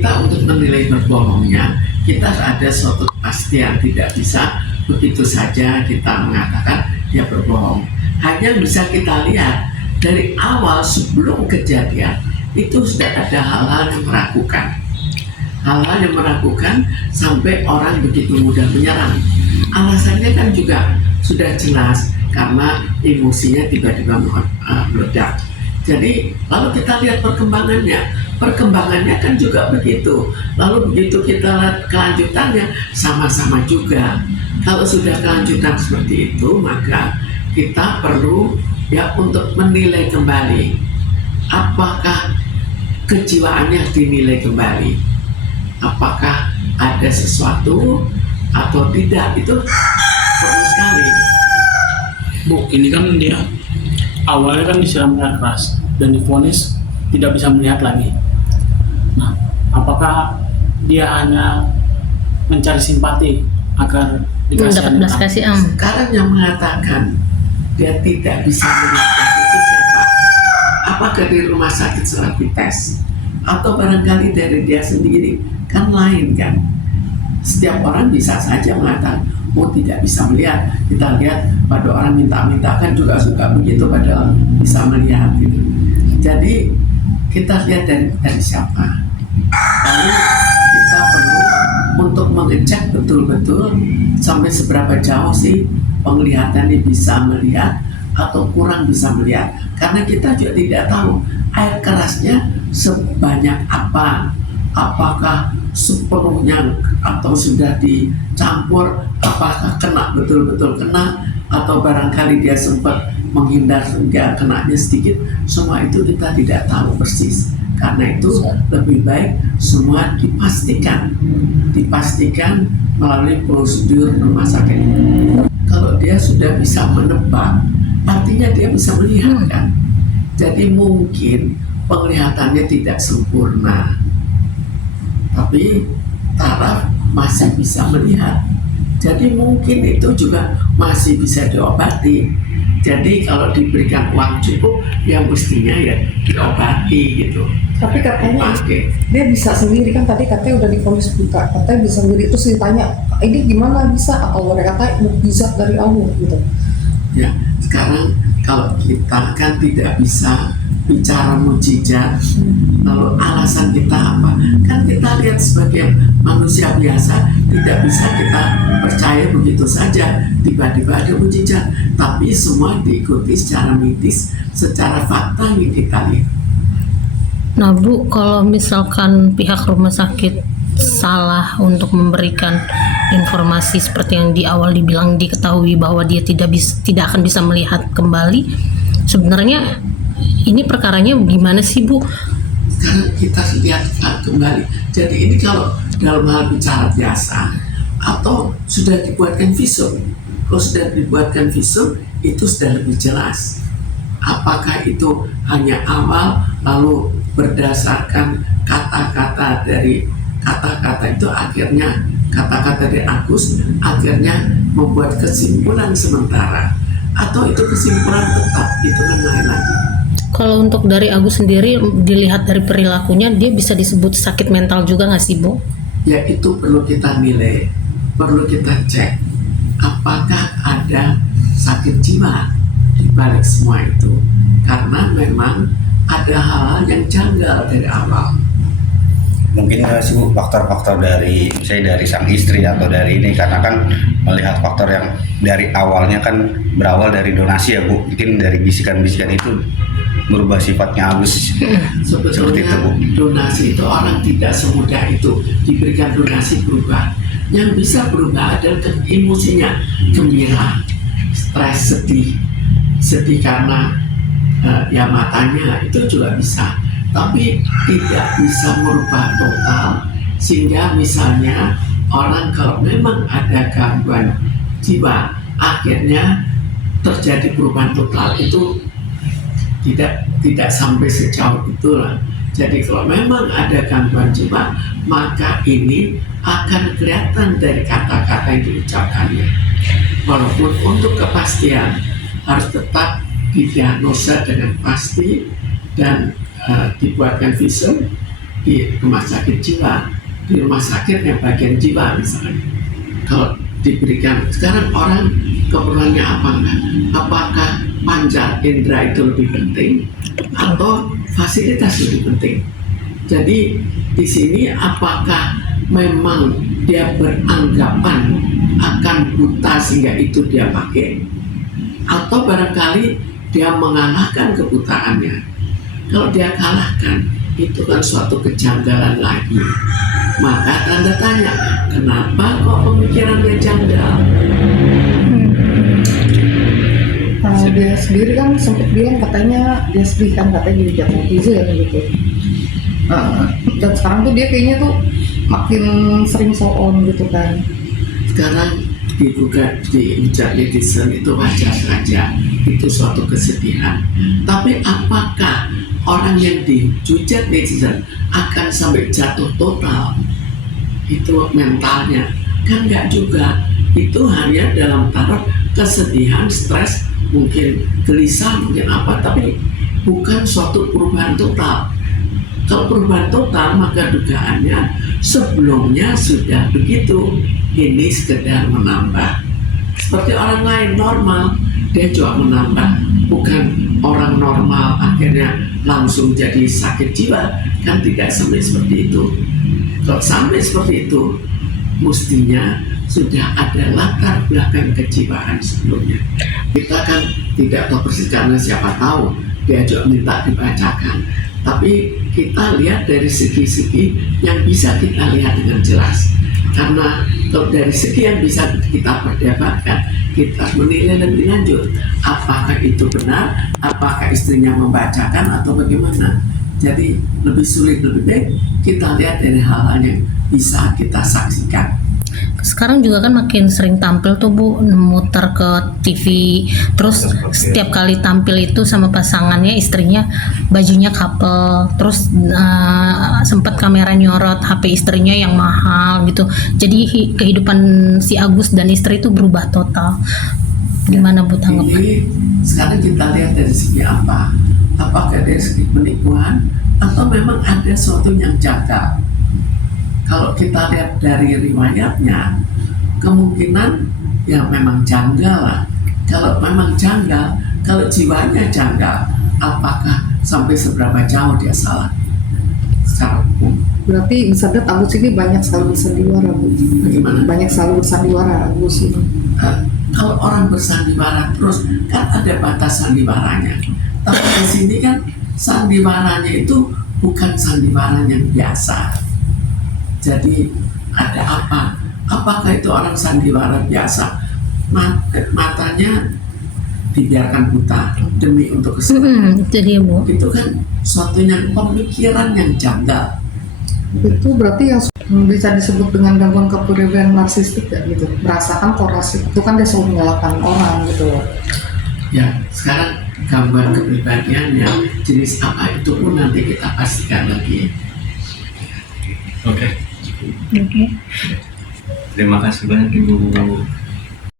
kita untuk menilai berbohongnya, kita ada suatu kepastian, tidak bisa begitu saja kita mengatakan dia berbohong. Hanya bisa kita lihat dari awal sebelum kejadian itu sudah ada hal-hal yang meragukan. Hal-hal yang meragukan sampai orang begitu mudah menyerang. Alasannya kan juga sudah jelas karena emosinya tiba-tiba meledak. Jadi lalu kita lihat perkembangannya kan juga begitu. Lalu begitu kita lihat kelanjutannya sama-sama juga. Kalau sudah kelanjutan seperti itu, maka kita perlu ya untuk menilai kembali apakah kejiwaannya dinilai kembali, apakah ada sesuatu atau tidak, itu perlu sekali. Bu, ini kan dia awalnya kan disiram air keras dan divonis tidak bisa melihat lagi. Nah, apakah dia hanya mencari simpati agar mendapat belas kasihan? Sekarang yang mengatakan dia tidak bisa melihat itu siapa? Apakah di rumah sakit setelah dites atau barangkali dari dia sendiri? Kan lain kan. Setiap orang bisa saja mengatakan oh tidak bisa melihat. Kita lihat pada orang minta-minta kan juga suka begitu padahal bisa melihat gitu. Jadi kita lihat dari siapa. Lalu kita perlu untuk mengecek betul-betul sampai seberapa jauh sih penglihatannya bisa melihat atau kurang bisa melihat. Karena kita juga tidak tahu air kerasnya sebanyak apa. Apakah sepenuhnya atau sudah dicampur, apakah kena betul-betul kena atau barangkali dia sempat menghindar sehingga kenanya sedikit. Semua itu kita tidak tahu persis. Karena itu lebih baik semua dipastikan melalui prosedur rumah sakit. Kalau dia sudah bisa menebak, artinya dia bisa melihat kan. Jadi mungkin penglihatannya tidak sempurna, tapi taraf masih bisa melihat. Jadi mungkin itu juga masih bisa diobati. Jadi kalau diberikan uang cukup, ya mestinya ya diobati gitu. Tapi katanya dia bisa sendiri kan, tadi katanya udah divonis buta, katanya bisa sendiri. Terus ditanya ini gimana bisa? Atau mereka kata mukjizat dari Allah gitu. Ya sekarang kalau kita kan tidak bisa bicara mukjizat, lalu alasan kita apa? Kan kita lihat sebagai manusia biasa tidak bisa kita percaya begitu saja tiba-tiba ada mukjizat, tapi semua diikuti secara mitis, secara fakta yang kita lihat. Nah Bu, kalau misalkan pihak rumah sakit salah untuk memberikan informasi seperti yang di awal dibilang, diketahui bahwa dia tidak akan bisa melihat kembali, sebenarnya ini perkaranya gimana sih Bu? Sekarang kita lihat kembali. Jadi ini kalau dalam hal bicara biasa atau sudah dibuatkan visum. Kalau sudah dibuatkan visum itu sudah lebih jelas. Apakah itu hanya awal lalu berdasarkan kata-kata dari kata-kata itu akhirnya kata-kata dari Agus akhirnya membuat kesimpulan sementara, atau itu kesimpulan tetap, itu kan lain lagi. Kalau untuk dari Agus sendiri, dilihat dari perilakunya, dia bisa disebut sakit mental juga nggak sih Bu? Ya itu perlu kita nilai, perlu kita cek apakah ada sakit jiwa di balik semua itu, karena memang ada hal-hal yang janggal dari awal. Mungkin sih Bu, faktor-faktor dari misalnya dari sang istri atau dari ini, karena kan melihat faktor yang dari awalnya kan berawal dari donasi ya Bu, mungkin dari bisikan-bisikan itu merubah sifatnya Agus. Sebetulnya itu, Bu, donasi itu orang tidak semudah itu diberikan donasi berubah. Yang bisa berubah adalah emosinya, gembira, stres, sedih karena ya matanya itu juga bisa. Tapi tidak bisa merubah total, sehingga misalnya orang kalau memang ada gangguan jiwa akhirnya terjadi perubahan total itu tidak sampai sejauh itulah. Jadi kalau memang ada gangguan jiwa, maka ini akan kelihatan dari kata-kata yang diucapkannya. Walaupun untuk kepastian harus tetap didiagnosa dengan pasti dan dibuatkan visum, di rumah sakit jiwa, di rumah sakit yang bagian jiwa misalnya, kalau diberikan sekarang orang keperluannya apa enggak? Apakah panca indera itu lebih penting atau fasilitas lebih penting? Jadi di sini apakah memang dia beranggapan akan buta sehingga itu dia pakai, atau barangkali dia mengalahkan kebutaannya? Kalau dia kalahkan, itu kan suatu kejanggalan lagi. Maka tanda tanya, kenapa kok pemikiran dia janggal? Dia sendiri kan sempat bilang katanya dia sedih kan, katanya jadi jatuh netizen gitu. Dan sekarang tuh dia kayaknya tuh makin sering so on gitu kan. Sekarang digugat di hujat netizen itu wajar saja, itu suatu kesedihan. Tapi apakah orang yang dihujat netizen akan sampai jatuh total? Itu mentalnya kan enggak juga. Itu hanya dalam taraf kesedihan, stres, mungkin gelisah, mungkin apa, tapi bukan suatu perubahan total. Kalau perubahan total, maka dugaannya sebelumnya sudah begitu. Ini sekedar menambah. Seperti orang lain normal, dia juga menambah. Bukan orang normal akhirnya langsung jadi sakit jiwa, kan tidak sampai seperti itu. Kalau sampai seperti itu, mestinya sudah ada latar belakang kejiwaan sebelumnya. Kita kan tidak tahu persis karena siapa tahu dia juga minta dibacakan. Tapi kita lihat dari segi-segi yang bisa kita lihat dengan jelas. Karena kalau dari segi yang bisa kita perdebatkan, kita menilai lebih lanjut. Apakah itu benar? Apakah istrinya membacakan atau bagaimana? Jadi lebih sulit, lebih baik kita lihat dari hal-hal yang bisa kita saksikan. Sekarang juga kan makin sering tampil tuh Bu, muter ke TV, terus setiap kali tampil itu sama pasangannya, istrinya bajunya couple, terus sempat kamera nyorot HP istrinya yang mahal gitu. Jadi kehidupan si Agus dan istri itu berubah total. Gimana Bu tanggapan? Ini sekarang kita lihat dari segi apa? Apakah dari segi penipuan atau memang ada sesuatu yang janggal? Kalau kita lihat dari riwayatnya, kemungkinan ya memang janggal lah. Kalau memang janggal, kalau jiwanya janggal, apakah sampai seberapa jauh dia salah? Secara hukum. Berarti bisa lihat Agus ini banyak sekali bersandiwara, Bu. Bagaimana? Banyak sekali bersandiwara Agus ini. Kalau orang bersandiwara terus, kan ada batas sandiwaranya. Tapi di sini kan sandiwaranya itu bukan sandiwara yang biasa. Jadi ada apa? Apakah itu orang sandiwara biasa? Matanya dibiarkan buta demi untuk kesenangan. Jadi Bu, Itu kan suatu yang pemikiran yang janggal. Itu berarti yang bisa disebut dengan gangguan kepribadian narsistik ya gitu. Merasakan korasi itu kan dia selalu menyalahkan orang gitu loh. Ya, sekarang gangguan kepribadian yang jenis apa itu pun nanti kita pastikan lagi. Oke. oke. Terima kasih banyak Ibu